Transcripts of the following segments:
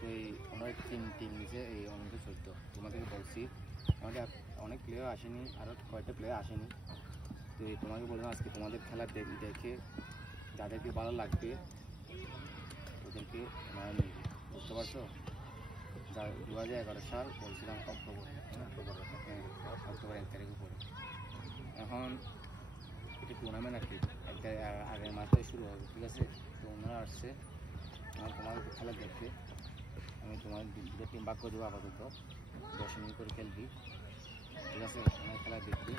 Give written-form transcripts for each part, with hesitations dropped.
তো এই ওনার টিম নিচে এই অনন্ত 14 তোমাদেরকে বলছি আমাদের অনেক প্লেয়ার আসেনি, আরও কয়েকটা প্লেয়ার আসেনি। তো এই তোমাকে বললাম আজকে তোমাদের খেলা দেখে যাদেরকে ভালো লাগবে ওদেরকে তোমরা নিবে, বুঝতে পারছো? যা 2011 সাল বলছিলাম অক্টোবর 1 তারিখে পরে। এখন একটি টুর্নামেন্ট আর কি আগের মাসে শুরু হবে, ঠিক আছে? তো ওনারা আসছে তোমার খেলা দেখবে। আমি তোমার দুটো টিম ভাগ করে দেবো, আপাতত 10 মিনিট করে খেলবি, ঠিক আছে? আমার খেলা দেখবি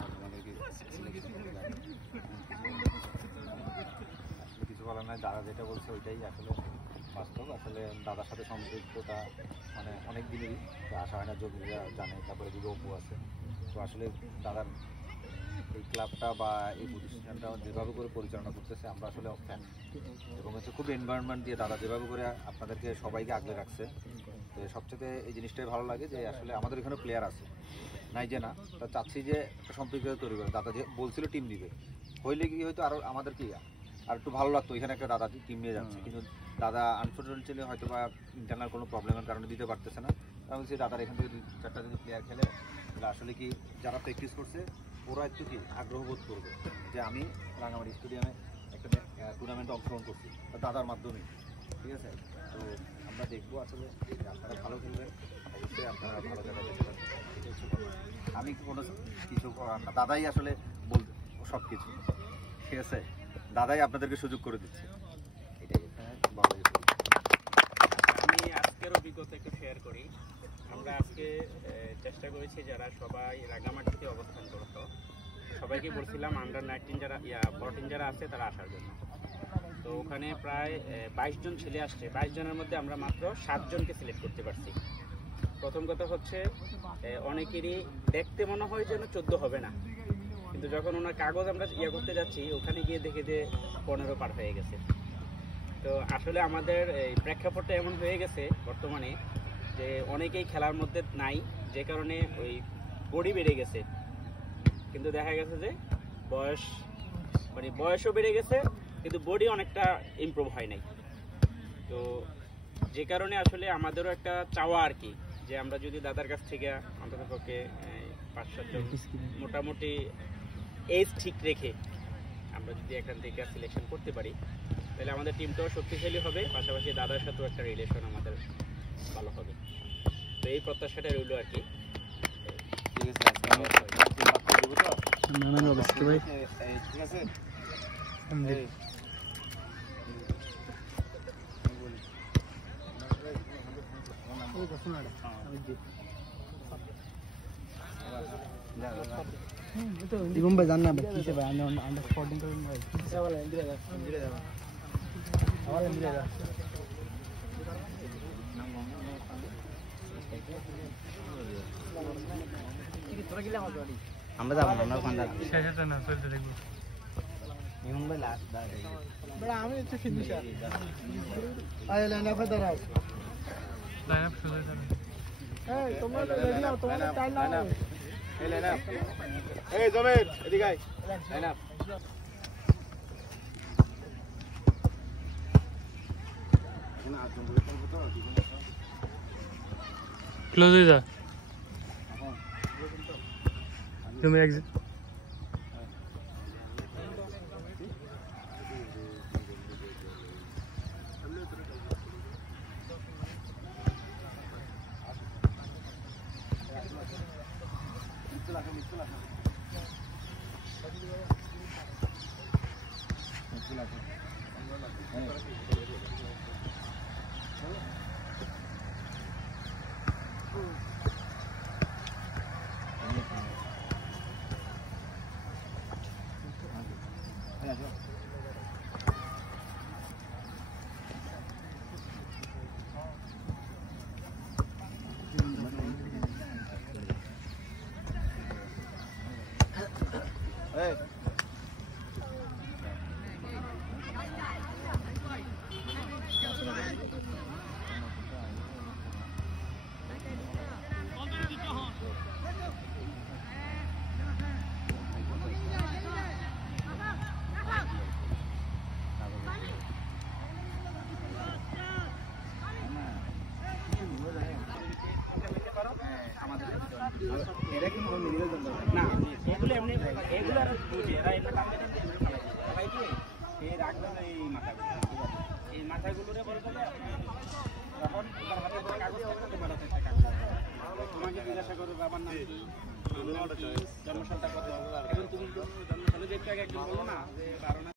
আর তোমাদেরকে সিলেকশন করতে যাবে। কিছু বলার নয়, দাদা যেটা বলছে ওইটাই আসলে বাস্তব। আসলে দাদার সাথে সম্পৃক্ততা মানে অনেক দিনেরই, আশা হয় না যোগীরা জানে, তারপরে দুটো অপু আছে। তো আসলে দাদার এই ক্লাবটা বা এই প্রতিষ্ঠানটা যেভাবে করে পরিচালনা করতেছে আমরা আসলে ফ্যান, এবং হচ্ছে খুব এনভায়রনমেন্ট দিয়ে দাদা যেভাবে করে আপনাদেরকে সবাইকে আগলে রাখছে। তো সবচেয়ে এই জিনিসটাই ভালো লাগে যে আসলে আমাদের এখানে প্লেয়ার আছে, নাই যে না, তা চাচ্ছি যে একটা সম্পৃক্ততা তৈরি করে। দাদা যে বলছিল টিম দিবে, হইলে কি হয়তো আরও আমাদের কি আর একটু ভালো লাগতো। এখানে একটা দাদা টিম নিয়ে যাচ্ছে, কিন্তু দাদা আনফর্চুনেটলি হয়তো বা ইন্টারনাল কোনো প্রবলেমের কারণে দিতে পারতেছে না। কারণ হচ্ছে দাদার এখান থেকে 2-4টা যদি প্লেয়ার খেলে তাহলে আসলে কি যারা প্র্যাকটিস করছে ওরা একটু কি আগ্রহ বোধ করবে যে আমি রাঙামাটি স্টেডিয়ামে একটা টুর্নামেন্টে অংশগ্রহণ করছি দাদার মাধ্যমে, ঠিক আছে? তো আমরা দেখবো আসলে আপনারা ভালো খেলবেন, অবশ্যই আপনারা ভালো জায়গায় যেতে পারবেন। আমি কোনো কিছু করার না, দাদাই আসলে বল সব কিছু, ঠিক আছে? দাদাই আপনাদেরকে সুযোগ করে দিচ্ছে, এটাই বলা যেতে পারে। আমি আজকের অভিজ্ঞতা একটু শেয়ার করি। আমরা আজকে চেষ্টা করেছি যারা সবাই রাঙামাটিতে অবস্থান করত সবাইকে বলছিলাম আন্ডার 19 যারা 14 যারা আছে তারা আসার জন্য। তো ওখানে প্রায় 22 জন ছেলে আসছে। 22 জনের মধ্যে আমরা মাত্র 7 জনকে সিলেক্ট করতে পারছি। প্রথম কথা হচ্ছে অনেকেরই দেখতে মনে হয় যেন 14 হবে না, কিন্তু যখন ওনার কাগজ আমরা করতে যাচ্ছি ওখানে গিয়ে দেখে যে 15 পার হয়ে গেছে। তো আসলে আমাদের এই প্রেক্ষাপটটা এমন হয়ে গেছে বর্তমানে যে অনেকেই খেলার মধ্যে নাই, যে কারণে ওই বডি বেড়ে গেছে, কিন্তু দেখা গেছে যে বয়সও বেড়ে গেছে কিন্তু বডি অনেকটা ইমপ্রুভ হয় নাই। তো যে কারণে আসলে আমাদেরও একটা চাওয়া আর কি যে আমরা যদি দাদার কাছ থেকে অন্ততপক্ষে 5-7 জন মোটামুটি এজ ঠিক রেখে আমরা যদি এখান থেকে সিলেকশন করতে পারি তাহলে আমাদের টিমটাও শক্তিশালী হবে, পাশাপাশি দাদার সাথেও একটা রিলেশন আমাদের ভালো হবে। তো এই প্রত্যাশাটা রইল আর কি। ঠিক আছে मुंबई जानना है किसे भाई अंडर 14 कर भाई किसे वाला इंदिरा हमारा इंदिरा তোরা গিলা আমার বাড়ি আমরা যাব না ওখানে শেষে না চলতে দেখব মুম্বাই লাস্ট দাঁড়া বড় আমি তো ফিনিশার আয় লাইন আপ দাঁড়াও লাইন আপ শুরু করো এই তোমরা রেডি নাও, তোমরা টাইম নাও। এই লাইন আপ, এই জমির এদিকে আয়, লাইন আপ। ক্লোজ হয়ে যা তুমি এক্সিট এরা কি মেডিকেল জানতো না এগুলো এমনি এগুলো আর বুঝে এরা এটা টানবে ফেলাই দিয়ে এই রাখবে না এই মাথাগুলোরে বলতে তখন তার হাতে একটা কাগজ থাকবে তোমার হাতে একটা কাগজ তোমাকে জিজ্ঞাসা করবে বাবার নাম কি জন্মসালটা কত এখন তুমি জন্মসালে যে একটু আগে একজন বললো না যে 12